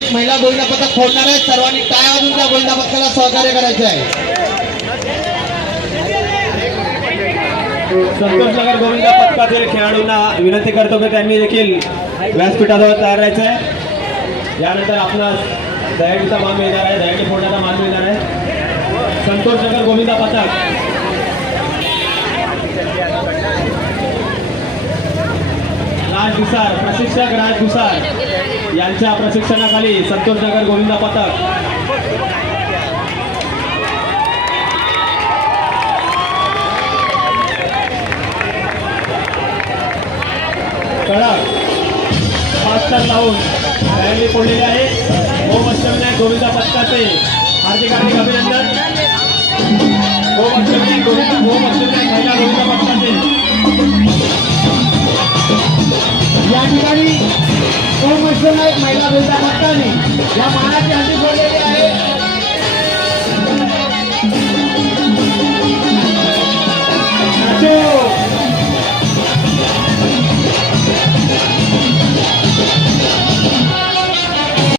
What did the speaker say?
महिला गोविंदा पथक फोडणार आहे. सर्वांनी टाळ्या वाजवून त्या गोविंदा पथकाला सहकार्य करायचे आहे. संतोषनगर गोविंदा पथकातील खेळाडूंना विनंती करतो की त्यांनी देखील व्यासपीठाजवळ तयार राहायचं आहे. यानंतर आपणास दहीहंडीचा मान मिळणार आहे. दहीहंडी फोडण्याचा मान मिळणार आहे. संतोषनगर गोविंदा पथक राज दुसार, प्रशिक्षक राज दुसार यांच्या प्रशिक्षणाखाली संतोषनगर गोविंदा पथक कडक 5 टन लावून दहीहंडी फोडलेली आहे. ओम अष्टविनायक गोविंदा पथकाचे हार्दिक हार्दिक अभिनंदन. ओम अष्टविनायक महिला गोविंदा पथकाचे या ठिकाणी ओम अष्टविनायक महिला गोविंदा पथकाने या मानाची हंडी फोडलेली आहे.